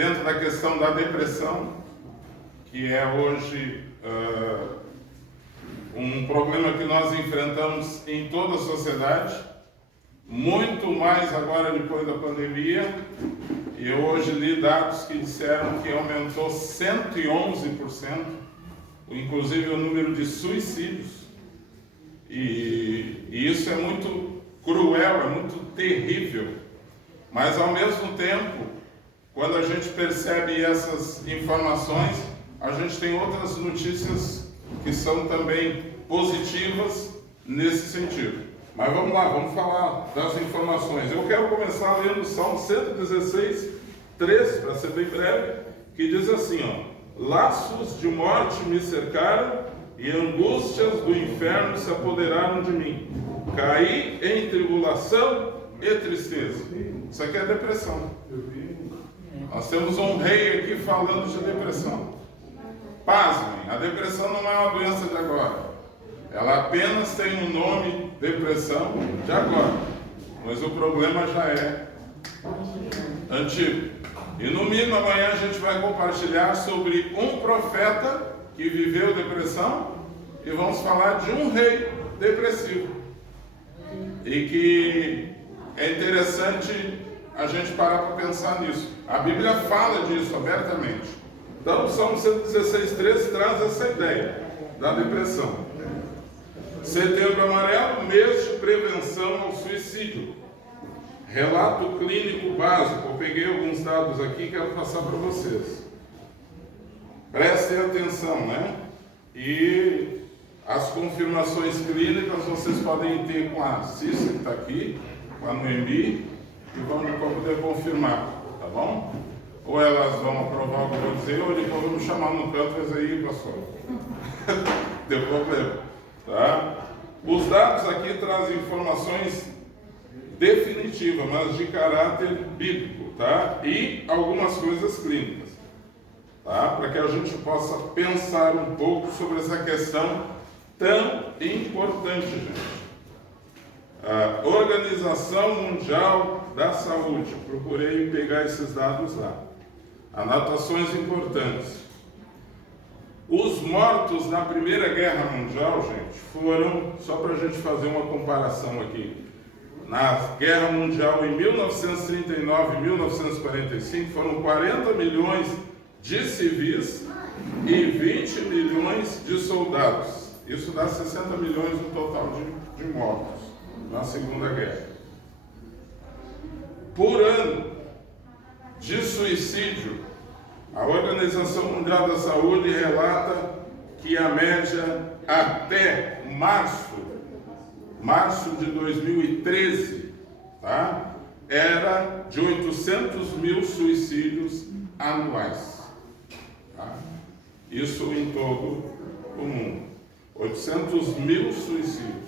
dentro da questão da depressão, que é hoje um problema que nós enfrentamos em toda a sociedade, muito mais agora depois da pandemia. E eu hoje li dados que disseram que aumentou 111%, inclusive o número de suicídios. E isso é muito cruel, é muito terrível. Mas ao mesmo tempo, quando a gente percebe essas informações, a gente tem outras notícias que são também positivas nesse sentido. Mas vamos lá, vamos falar das informações. Eu quero começar lendo o Salmo 116, 3, para ser bem breve, que diz assim, laços de morte me cercaram e angústias do inferno se apoderaram de mim. Caí em tribulação e tristeza. Isso aqui é depressão. Nós temos um rei aqui falando de depressão. Pasmem, a depressão não é uma doença de agora. Ela apenas tem um nome, depressão, de agora. Mas o problema já é antigo. E no mínimo amanhã a gente vai compartilhar sobre um profeta que viveu depressão e vamos falar de um rei depressivo. E que é interessante a gente parar para pensar nisso. A Bíblia fala disso abertamente. Então, o Salmo 116,13 traz essa ideia da depressão. Setembro Amarelo, mês de prevenção ao suicídio. Relato clínico básico. Eu peguei alguns dados aqui e quero passar para vocês. Prestem atenção, né? E as confirmações clínicas vocês podem ter com a Cissa, que está aqui, com a Noemi, e vão poder confirmar, tá bom? Ou elas vão aprovar o que eu vou dizer, ou depois vão me chamar no canto e dizer, aí, pastor, deu problema, tá? Os dados aqui trazem informações definitivas, mas de caráter bíblico, tá? E algumas coisas clínicas, tá? Para que a gente possa pensar um pouco sobre essa questão tão importante, gente. A Organização Mundial da Saúde, procurei pegar esses dados lá. Anotações importantes. Os mortos na Primeira Guerra Mundial, gente, foram, só para a gente fazer uma comparação aqui, na Guerra Mundial em 1939 e 1945, foram 40 milhões de civis e 20 milhões de soldados. Isso dá 60 milhões no total de mortos na Segunda Guerra. Por ano de suicídio, a Organização Mundial da Saúde relata que a média até março de 2013, tá? Era de 800 mil suicídios anuais. Tá? Isso em todo o mundo. 800 mil suicídios.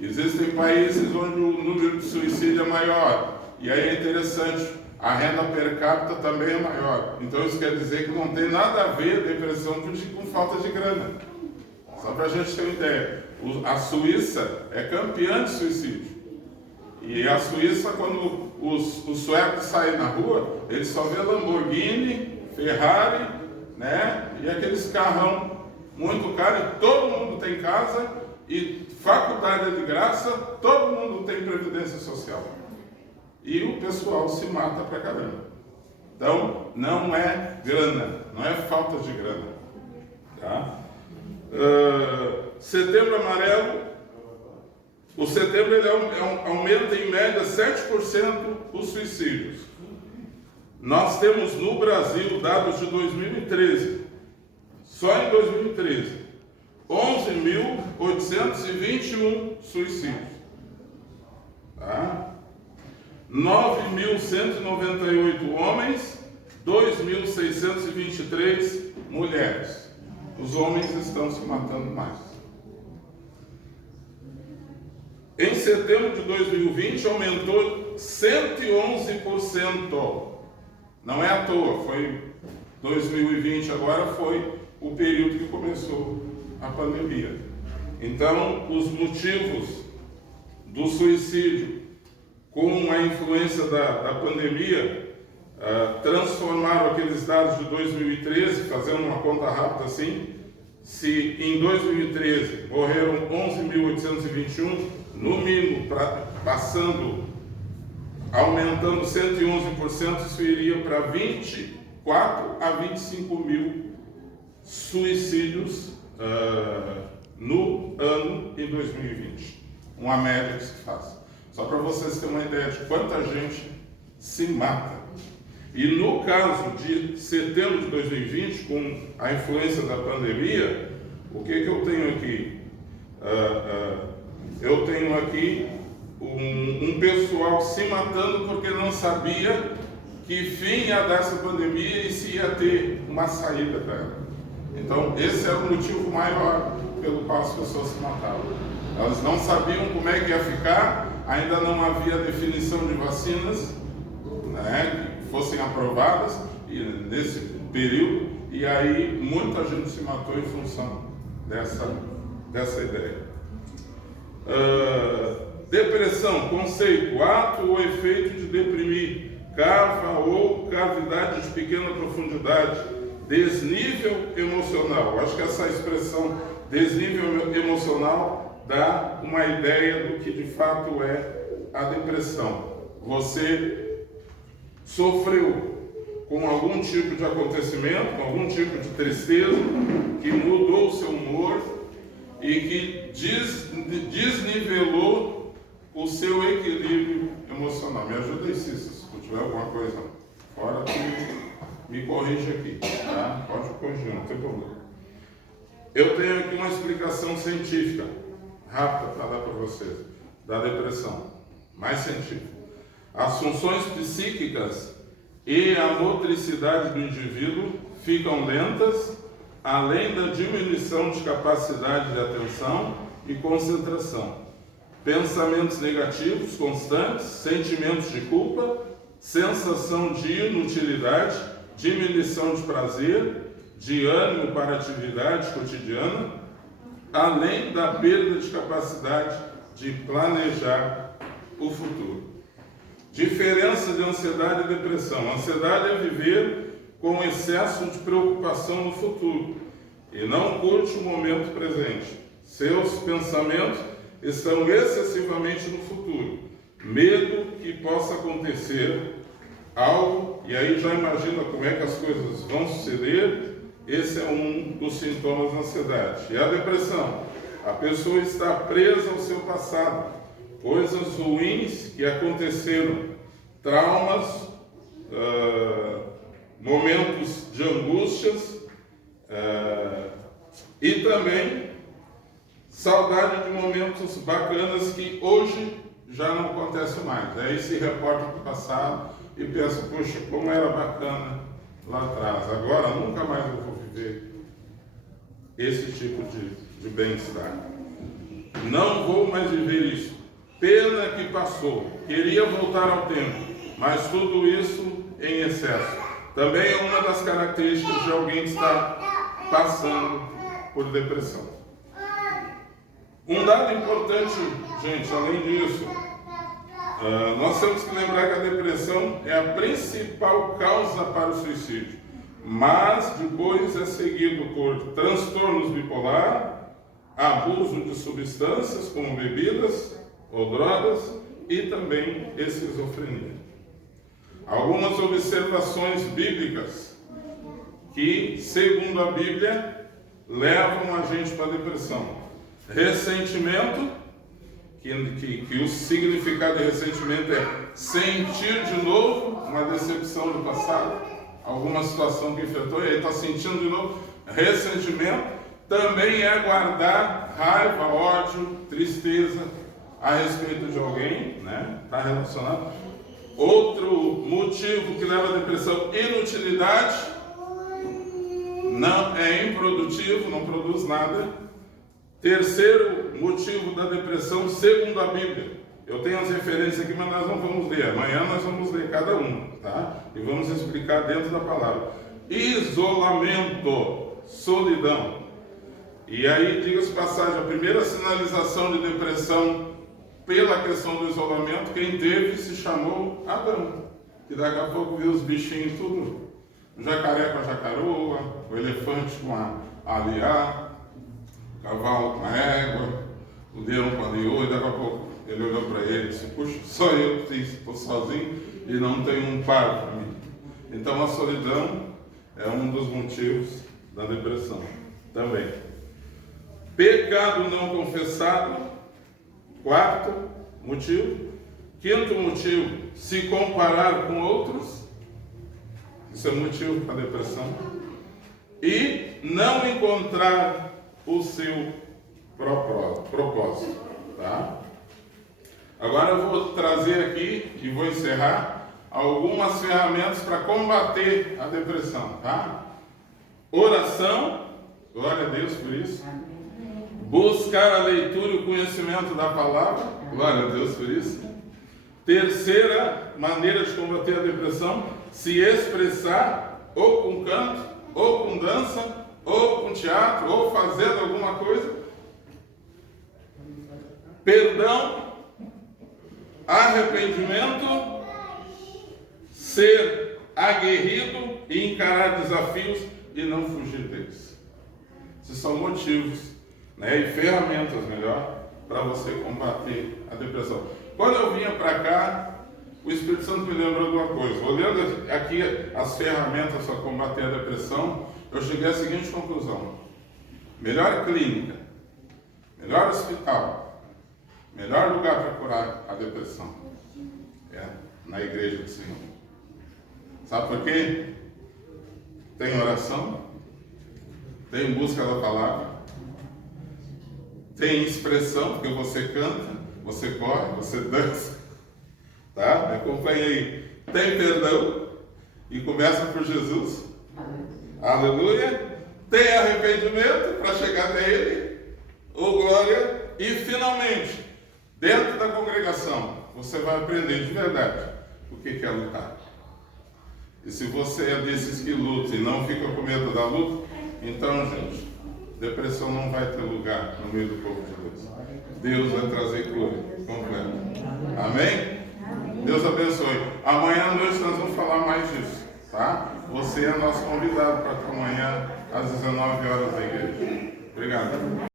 Existem países onde o número de suicídio é maior. E aí é interessante, a renda per capita também é maior. Então isso quer dizer que não tem nada a ver depressão com falta de grana. Só para a gente ter uma ideia. A Suíça é campeã de suicídio. E a Suíça, quando os suecos saem na rua, eles só vê Lamborghini, Ferrari, né? E aqueles carrão muito caros. E todo mundo tem casa e faculdade é de graça, todo mundo tem previdência social. E o pessoal se mata pra caramba. Então, não é grana, não é falta de grana. Tá? Setembro Amarelo, o setembro ele aumenta em média 7% os suicídios. Nós temos no Brasil dados de 2013, só em 2013, 11.821 suicídios. Tá? 9.198 homens, 2.623 mulheres. Os homens estão se matando mais. Em setembro de 2020 aumentou 111%. Não é à toa, foi 2020 agora foi o período que começou a pandemia. Então, os motivos do suicídio com a influência da pandemia, transformaram aqueles dados de 2013, fazendo uma conta rápida assim, se em 2013 morreram 11.821, no mínimo, aumentando 111%, isso iria para 24 a 25 mil suicídios no ano em 2020. Uma média que se faz. Só para vocês terem uma ideia de quanta gente se mata. E no caso de setembro de 2020, com a influência da pandemia, o que eu tenho aqui? Eu tenho aqui um pessoal se matando porque não sabia que fim ia dar essa pandemia e se ia ter uma saída dela. Então, esse era o motivo maior pelo qual as pessoas se matavam. Elas não sabiam como é que ia ficar, ainda não havia definição de vacinas, né, que fossem aprovadas nesse período, e aí muita gente se matou em função dessa ideia. Depressão, conceito, ato ou efeito de deprimir, cava ou cavidade de pequena profundidade, desnível emocional. Acho que essa expressão desnível emocional dá uma ideia do que de fato é a depressão. Você sofreu com algum tipo de acontecimento, com algum tipo de tristeza, que mudou o seu humor e que desnivelou o seu equilíbrio emocional. Me ajuda aí, Cícero, se tiver alguma coisa fora, me corrige aqui, tá? Pode corrigir, não tem problema. Eu tenho aqui uma explicação científica, rápida, para dar para vocês, da depressão, mais científica. As funções psíquicas e a motricidade do indivíduo ficam lentas, além da diminuição de capacidade de atenção e concentração. Pensamentos negativos constantes, sentimentos de culpa, sensação de inutilidade, diminuição de prazer, de ânimo para a atividade cotidiana, além da perda de capacidade de planejar o futuro. Diferença de ansiedade e depressão. Ansiedade é viver com excesso de preocupação no futuro e não curte o momento presente. Seus pensamentos estão excessivamente no futuro. Medo que possa acontecer algo, e aí já imagina como é que as coisas vão suceder. Esse é um dos sintomas da ansiedade. E a depressão? A pessoa está presa ao seu passado, coisas ruins que aconteceram, traumas, momentos de angústias e também saudade de momentos bacanas que hoje já não acontecem mais. Aí se reporta para o passado e pensa, poxa, como era bacana lá atrás, agora nunca mais eu vou viver esse tipo de bem-estar. Não vou mais viver isso. Pena que passou. Queria voltar ao tempo, mas tudo isso em excesso. Também é uma das características de alguém que está passando por depressão. Um dado importante, gente, além disso, nós temos que lembrar que a depressão é a principal causa para o suicídio, mas depois é seguido por transtornos bipolar, abuso de substâncias como bebidas ou drogas e também esquizofrenia. Algumas observações bíblicas que, segundo a Bíblia, levam a gente para a depressão. Ressentimento, que o significado de ressentimento é sentir de novo uma decepção do passado, alguma situação que enfrentou, e aí está sentindo de novo. Ressentimento também é guardar raiva, ódio, tristeza a respeito de alguém, né? Está relacionado. Outro motivo que leva à depressão, inutilidade, não é improdutivo, não produz nada. Terceiro motivo da depressão, segundo a Bíblia. Eu tenho as referências aqui, mas nós não vamos ler. Amanhã nós vamos ler cada um, tá? E vamos explicar dentro da palavra. Isolamento, solidão. E aí, diga-se passagem, a primeira sinalização de depressão pela questão do isolamento, quem teve se chamou Adão. e daqui a pouco vê os bichinhos tudo, o jacaré com a jacaroa, o elefante com a liá, o cavalo com a égua, o leão com a leoa, e daqui a pouco ele olhou para ele e disse: puxa, só eu que estou sozinho e não tenho um par para mim. Então a solidão é um dos motivos da depressão também. Pecado não confessado, quarto motivo. Quinto motivo, se comparar com outros. Isso é motivo para a depressão. E não encontrar o seu propósito. Tá? Agora eu vou trazer aqui e vou encerrar algumas ferramentas para combater a depressão. Tá? Oração, glória a Deus por isso. Buscar a leitura e o conhecimento da palavra, glória a Deus por isso. Terceira maneira de combater a depressão: se expressar, ou com canto, ou com dança, ou com teatro, ou fazendo alguma coisa. Perdão, arrependimento, ser aguerrido e encarar desafios e não fugir deles. Esses são motivos, e ferramentas, melhor, para você combater a depressão. Quando eu vinha para cá, o Espírito Santo me lembrou de uma coisa. Olhando aqui as ferramentas para combater a depressão, eu cheguei à seguinte conclusão: melhor clínica, melhor hospital, melhor lugar para curar a depressão é na igreja do Senhor. Sabe por quê? Tem oração, tem busca da palavra, tem expressão, porque você canta, você corre, você dança, tá? Me acompanha aí. Tem perdão, e começa por Jesus. Aleluia. Tem arrependimento para chegar até Ele. Oh, glória. E finalmente, dentro da congregação, você vai aprender de verdade o que é lutar. E se você é desses que luta e não fica com medo da luta, então, gente, depressão não vai ter lugar no meio do povo de Deus. Deus vai trazer cura completa. Amém? Deus abençoe. Amanhã à noite nós vamos falar mais disso, tá? Você é nosso convidado para amanhã às 19 horas da igreja. Obrigado.